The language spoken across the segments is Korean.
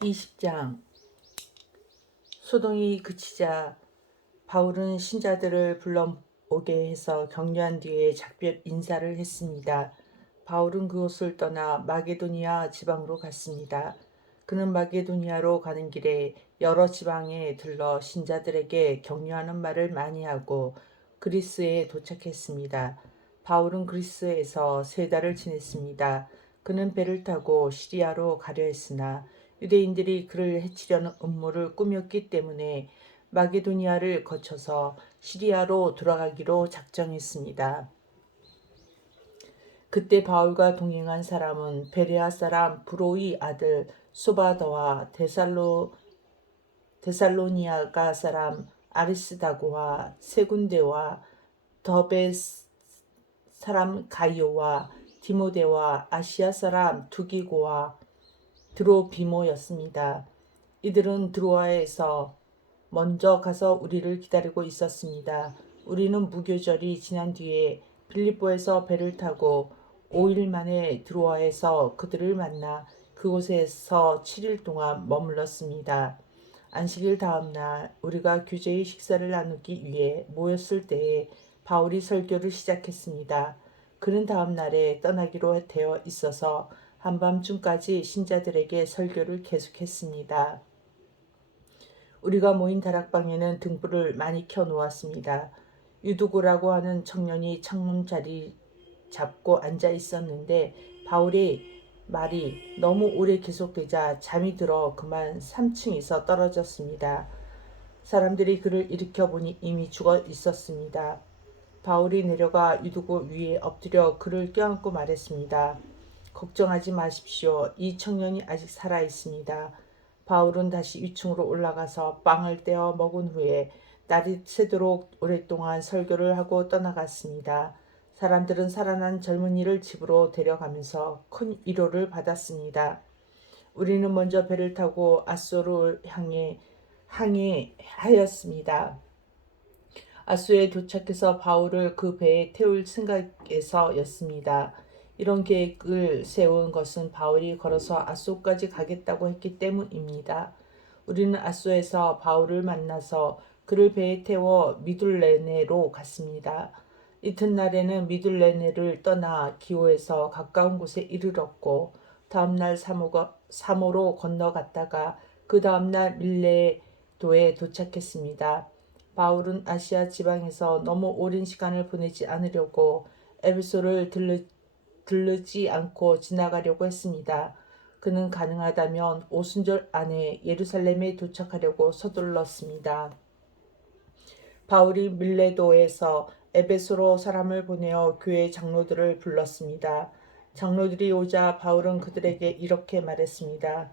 20장. 소동이 그치자 바울은 신자들을 불러오게 해서 격려한 뒤에 작별 인사를 했습니다. 바울은 그곳을 떠나 마게도니아 지방으로 갔습니다. 그는 마게도니아로 가는 길에 여러 지방에 들러 신자들에게 격려하는 말을 많이 하고 그리스에 도착했습니다. 바울은 그리스에서 3달을 지냈습니다. 그는 배를 타고 시리아로 가려 했으나 유대인들이 그를 해치려는 음모를 꾸몄기 때문에 마게도니아를 거쳐서 시리아로 돌아가기로 작정했습니다. 그때 바울과 동행한 사람은 베레아 사람 브로의 아들 소바더와 데살로니아가 사람 아리스다고와 세군데와 더베 사람 가이오와 디모데와 아시아 사람 두기고와 드로비모였습니다. 이들은 드로아에서 먼저 가서 우리를 기다리고 있었습니다. 우리는 무교절이 지난 뒤에 빌립보에서 배를 타고 5일 만에 드로아에서 그들을 만나 그곳에서 7일 동안 머물렀습니다. 안식일 다음 날 우리가 교제의 식사를 나누기 위해 모였을 때에 바울이 설교를 시작했습니다. 그는 다음 날에 떠나기로 되어 있어서 한밤중까지 신자들에게 설교를 계속했습니다. 우리가 모인 다락방에는 등불을 많이 켜놓았습니다. 유두고라고 하는 청년이 창문 자리 잡고 앉아 있었는데 바울의 말이 너무 오래 계속되자 잠이 들어 그만 3층에서 떨어졌습니다. 사람들이 그를 일으켜 보니 이미 죽어 있었습니다. 바울이 내려가 유두고 위에 엎드려 그를 껴안고 말했습니다. 걱정하지 마십시오. 이 청년이 아직 살아 있습니다. 바울은 다시 위층으로 올라가서 빵을 떼어 먹은 후에 날이 새도록 오랫동안 설교를 하고 떠나갔습니다. 사람들은 살아난 젊은이를 집으로 데려가면서 큰 위로를 받았습니다. 우리는 먼저 배를 타고 아소를 향해 항해하였습니다. 아소에 도착해서 바울을 그 배에 태울 생각에서였습니다. 이런 계획을 세운 것은 바울이 걸어서 아소까지 가겠다고 했기 때문입니다. 우리는 아소에서 바울을 만나서 그를 배에 태워 미둘레네로 갔습니다. 이튿날에는 미둘레네를 떠나 기호에서 가까운 곳에 이르렀고 다음날 사모로 건너갔다가 그 다음날 밀레도에 도착했습니다. 바울은 아시아 지방에서 너무 오랜 시간을 보내지 않으려고 에베소를 들르지 않고 지나가려고 했습니다. 그는 가능하다면 오순절 안에 예루살렘에 도착하려고 서둘렀습니다. 바울이 밀레도에서 에베소로 사람을 보내어 교회 장로들을 불렀습니다. 장로들이 오자 바울은 그들에게 이렇게 말했습니다.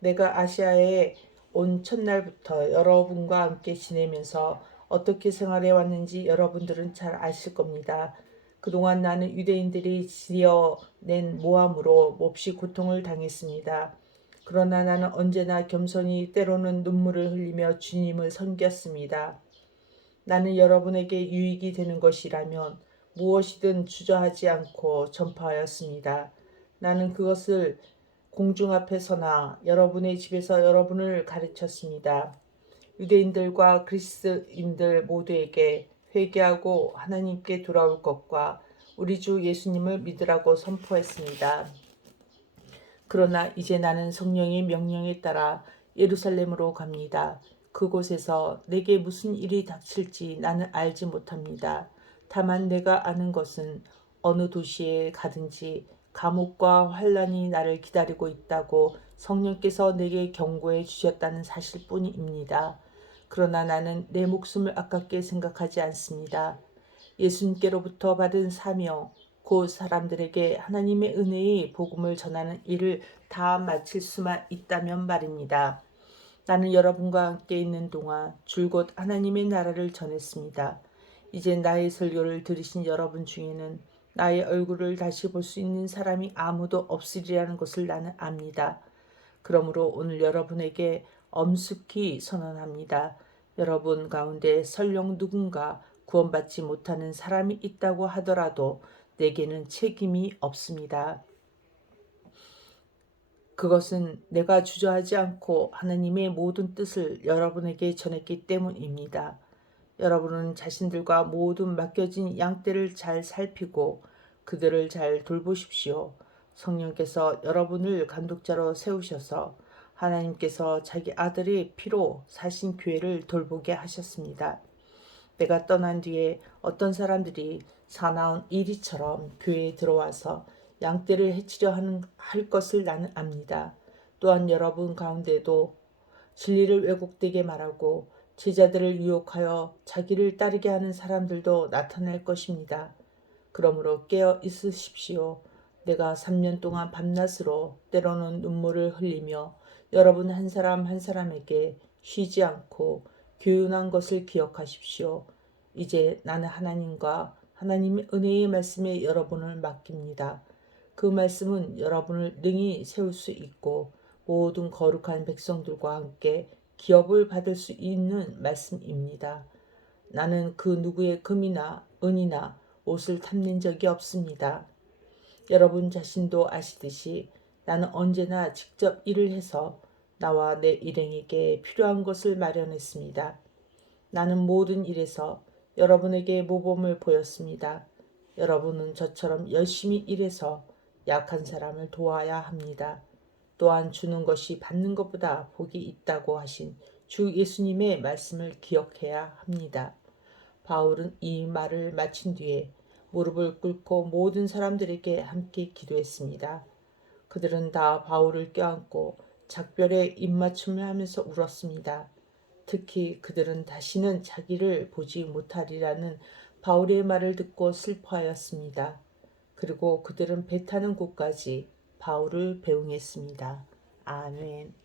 내가 아시아에 온 첫날부터 여러분과 함께 지내면서 어떻게 생활해 왔는지 여러분들은 잘 아실 겁니다. 그동안 나는 유대인들이 지어낸 모함으로 몹시 고통을 당했습니다. 그러나 나는 언제나 겸손히 때로는 눈물을 흘리며 주님을 섬겼습니다. 나는 여러분에게 유익이 되는 것이라면 무엇이든 주저하지 않고 전파하였습니다. 나는 그것을 공중 앞에서나 여러분의 집에서 여러분을 가르쳤습니다. 유대인들과 그리스인들 모두에게 회개하고 하나님께 돌아올 것과 우리 주 예수님을 믿으라고 선포했습니다. 그러나 이제 나는 성령의 명령에 따라 예루살렘으로 갑니다. 그곳에서 내게 무슨 일이 닥칠지 나는 알지 못합니다. 다만 내가 아는 것은 어느 도시에 가든지 감옥과 환란이 나를 기다리고 있다고 성령께서 내게 경고해 주셨다는 사실뿐입니다. 그러나 나는 내 목숨을 아깝게 생각하지 않습니다. 예수님께로부터 받은 사명, 곧 사람들에게 하나님의 은혜의 복음을 전하는 일을 다 마칠 수만 있다면 말입니다. 나는 여러분과 함께 있는 동안 줄곧 하나님의 나라를 전했습니다. 이제 나의 설교를 들으신 여러분 중에는 나의 얼굴을 다시 볼 수 있는 사람이 아무도 없으리라는 것을 나는 압니다. 그러므로 오늘 여러분에게 엄숙히 선언합니다. 여러분 가운데 설령 누군가 구원받지 못하는 사람이 있다고 하더라도 내게는 책임이 없습니다. 그것은 내가 주저하지 않고 하나님의 모든 뜻을 여러분에게 전했기 때문입니다. 여러분은 자신들과 모든 맡겨진 양떼를 잘 살피고 그들을 잘 돌보십시오. 성령께서 여러분을 감독자로 세우셔서 하나님께서 자기 아들의 피로 사신 교회를 돌보게 하셨습니다. 내가 떠난 뒤에 어떤 사람들이 사나운 이리처럼 교회에 들어와서 양떼를 해치려 할 것을 나는 압니다. 또한 여러분 가운데도 진리를 왜곡되게 말하고 제자들을 유혹하여 자기를 따르게 하는 사람들도 나타날 것입니다. 그러므로 깨어 있으십시오. 내가 3년 동안 밤낮으로 때로는 눈물을 흘리며 여러분 한 사람 한 사람에게 쉬지 않고 교훈한 것을 기억하십시오. 이제 나는 하나님과 하나님의 은혜의 말씀에 여러분을 맡깁니다. 그 말씀은 여러분을 능히 세울 수 있고 모든 거룩한 백성들과 함께 기업을 받을 수 있는 말씀입니다. 나는 그 누구의 금이나 은이나 옷을 탐낸 적이 없습니다. 여러분 자신도 아시듯이 나는 언제나 직접 일을 해서 나와 내 일행에게 필요한 것을 마련했습니다. 나는 모든 일에서 여러분에게 모범을 보였습니다. 여러분은 저처럼 열심히 일해서 약한 사람을 도와야 합니다. 또한 주는 것이 받는 것보다 복이 있다고 하신 주 예수님의 말씀을 기억해야 합니다. 바울은 이 말을 마친 뒤에 무릎을 꿇고 모든 사람들에게 함께 기도했습니다. 그들은 다 바울을 껴안고 작별의 입맞춤을 하면서 울었습니다. 특히 그들은 다시는 자기를 보지 못하리라는 바울의 말을 듣고 슬퍼하였습니다. 그리고 그들은 배 타는 곳까지 바울을 배웅했습니다. 아멘.